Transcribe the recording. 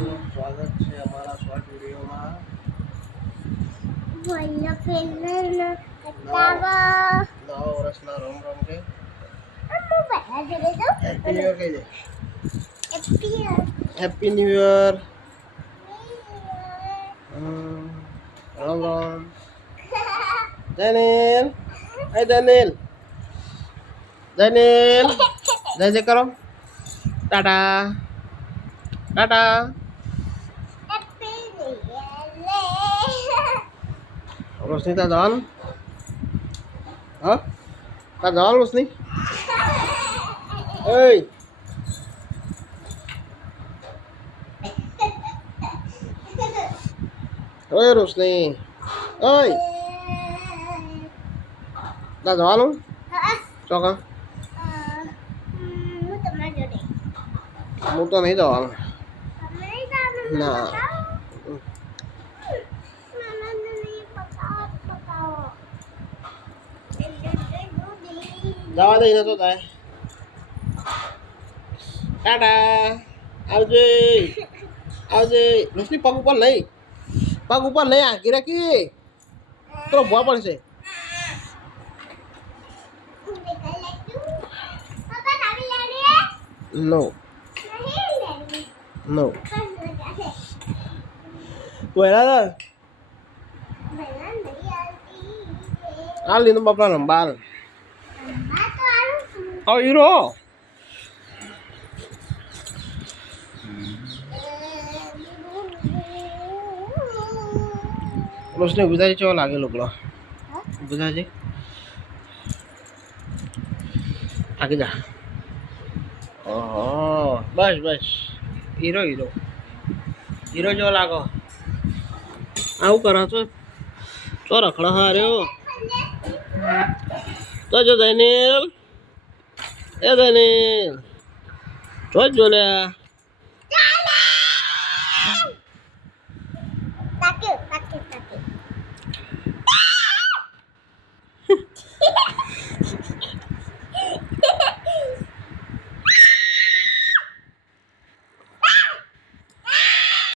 સ્વાગત છે અમારા શોર્ટ વિડીયોમાં. નવા વર્ષના રોમ રોમ કે હેપી ન્યુ યર. રોમ રોમ. Daniel, hai Daniel, Daniel, jai કરો. Dadah, dadah. Rosni tak jalan? Hah? Tak jalan Rosni? Hei. Hei Rosni. Hei. Tak jalan? Coba. Kamu tuh nih jalan. Nah. જવા દઈ નતો થાય. ટાટા આવજે આવજે. રોશની પગ ઉપર લઈ, પગ ઉપર લઈ. આખી રાખી તો ભૂવા પડશે. નો નો પહેલા હાલ લીધું બાપડા રંબાલ. Oh હીરો રોશની ગુજરાતી ચેવો લાગે લોકલો? ગુજરાતી આગળ જા. ઓહો બસ બસ. હીરો હીરો હીરો જેવો લાગો. આવું કરો છો ચો રખડો હાર્યો તો જો Daniel. Daniel. Cho લ્યા